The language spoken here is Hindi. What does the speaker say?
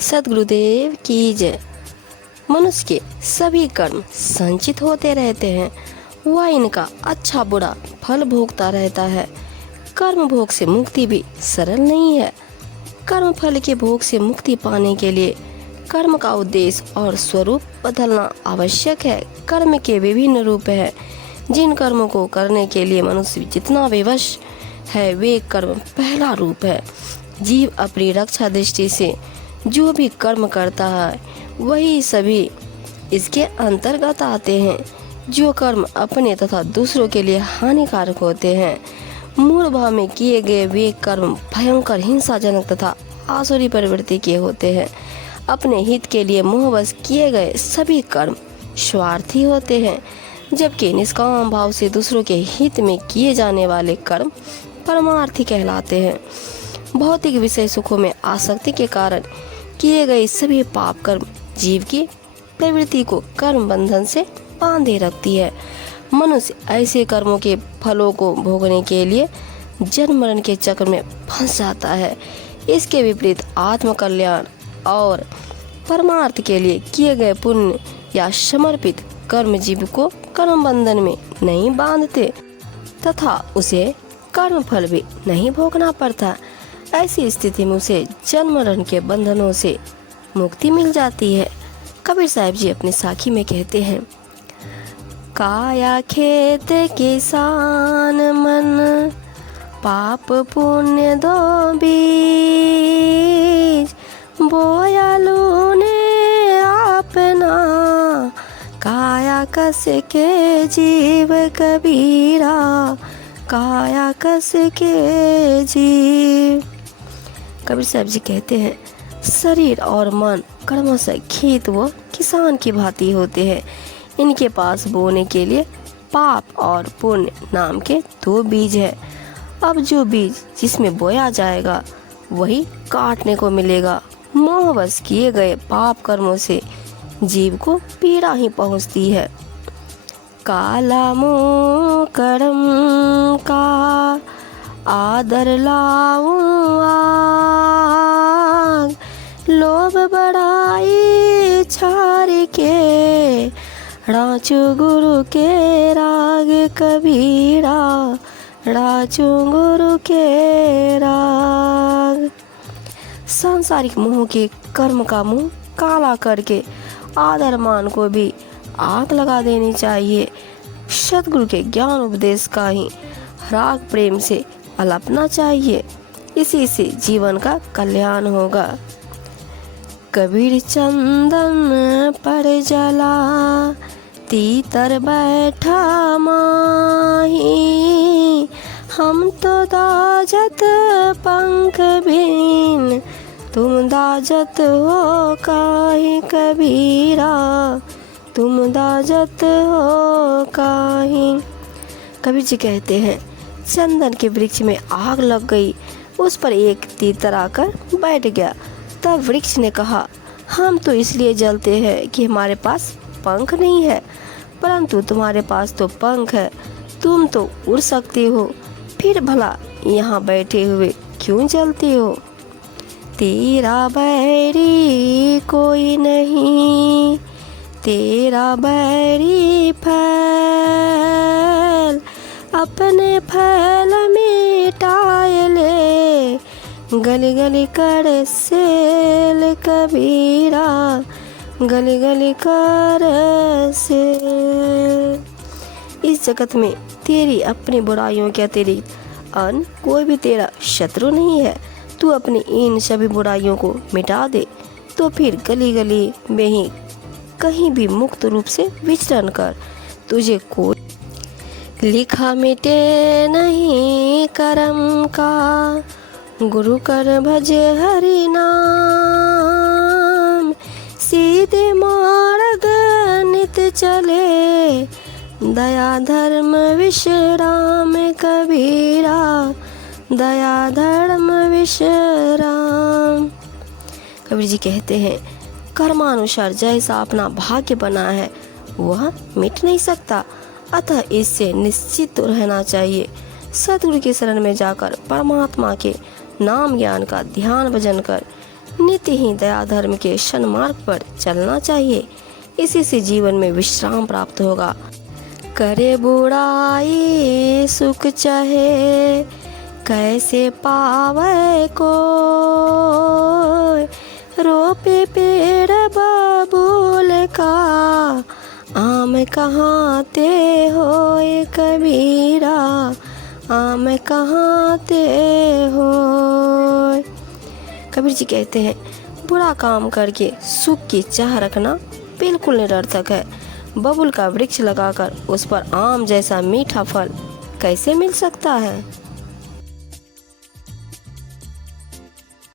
सद्गुरुदेव की जय। मनुष्य के सभी कर्म संचित होते रहते हैं, वह इनका अच्छा बुरा फल भोगता रहता है। कर्म भोग से मुक्ति भी सरल नहीं है। कर्म फल के भोग से मुक्ति पाने के लिए कर्म का उद्देश्य और स्वरूप बदलना आवश्यक है। कर्म के विभिन्न रूप हैं। जिन कर्मों को करने के लिए मनुष्य जितना विवश है, वे कर्म पहला रूप है। जीव अपनी रक्षा दृष्टि से जो भी कर्म करता है, वही सभी इसके अंतर्गत आते हैं। जो कर्म अपने तथा दूसरों के लिए हानिकारक होते हैं, मूल भाव में किए गए वे कर्म भयंकर, हिंसाजनक तथा आसुरी प्रवृत्ति के होते हैं। अपने हित के लिए मोहवश किए गए सभी कर्म स्वार्थी होते हैं, जबकि निष्काम भाव से दूसरों के हित में किए जाने वाले कर्म परमार्थी कहलाते हैं। भौतिक विषय सुखों में आसक्ति के कारण किए गए सभी पाप कर्म जीव की प्रवृत्ति को कर्म बंधन से बांधे रखती है। मनुष्य ऐसे कर्मों के फलों को भोगने के लिए जन्म मरण के चक्र में फंस जाता है। इसके विपरीत आत्म कल्याण और परमार्थ के लिए किए गए पुण्य या समर्पित कर्म जीव को कर्म बंधन में नहीं बांधते तथा उसे कर्म फल भी नहीं भोगना पड़ता। ऐसी स्थिति में उसे जन्म मरण के बंधनों से मुक्ति मिल जाती है। कबीर साहब जी अपनी साखी में कहते हैं, काया खेत किसान मन, पाप पुण्य दो बीज, बोया लूने अपना, काया कस के जीव कबीरा, काया कस के जीव। कबीर साहब जी कहते हैं, शरीर और मन क्रमशः खेत व किसान की भांति होते हैं। इनके पास बोने के लिए पाप और पुण्य नाम के दो बीज है। अब जो बीज जिसमें बोया जाएगा वही काटने को मिलेगा। मोहवश किए गए पाप कर्मों से जीव को पीड़ा ही पहुंचती है। काला मोह कर्म का आदर लाऊं आग, लोभ बढ़ाई छार के, राचू गुरु के राग कबीरा, राचू गुरु के राग। सांसारिक मोह के कर्म का मुंह काला करके आदर मान को भी आग लगा देनी चाहिए। सतगुरु के ज्ञान उपदेश का ही राग प्रेम से अलपना चाहिए। इसी से जीवन का कल्याण होगा। कबीर चंदन पर जला, तीतर बैठा माही, हम तो दाजत पंख बिन, तुम दाजत हो काहे कबीरा, तुम दाजत हो काहे। कबीर जी कहते हैं, चंदन के वृक्ष में आग लग गई, उस पर एक तीतर आकर बैठ गया। तब वृक्ष ने कहा, हम तो इसलिए जलते हैं कि हमारे पास पंख नहीं है, परंतु तुम्हारे पास तो पंख है, तुम तो उड़ सकते हो, फिर भला यहाँ बैठे हुए क्यों जलते हो। तेरा बैरी कोई नहीं, तेरा बैरी फैल, अपने फैल मिटाए ले, गली गली कर सेल कबीरा, गली गली कर सेल। इस जगत में तेरी अपनी बुराइयों के अतिरिक्त अन्य कोई भी तेरा शत्रु नहीं है। तू अपनी इन सभी बुराइयों को मिटा दे, तो फिर गली गली में ही कहीं भी मुक्त रूप से विचरण कर। तुझे कोई लिखा मिटे नहीं करम का, गुरु कर भज हरि नाम, सीधे मार्ग नित चले, दया धर्म विश्राम कबीरा, दया धर्म विश्राम। कबीर जी कहते हैं, कर्मानुसार जैसा अपना भाग्य बना है वह मिट नहीं सकता, अतः इससे निश्चित रहना चाहिए। सतगुरु की शरण में जाकर परमात्मा के नाम ज्ञान का ध्यान भजन कर नित्य ही दया धर्म के सन्मार्ग पर चलना चाहिए। इसी से जीवन में विश्राम प्राप्त होगा। करे बुराई सुख चाहे, कैसे पावे कोई। रोपे पेड़ बबूल का, आम कहाँ ते होए कबीरा, आम कहाँ ते होए। कबीर जी कहते हैं, बुरा काम करके सुख की चाह रखना बिल्कुल निरर्थक है। बबूल का वृक्ष लगाकर उस पर आम जैसा मीठा फल कैसे मिल सकता है।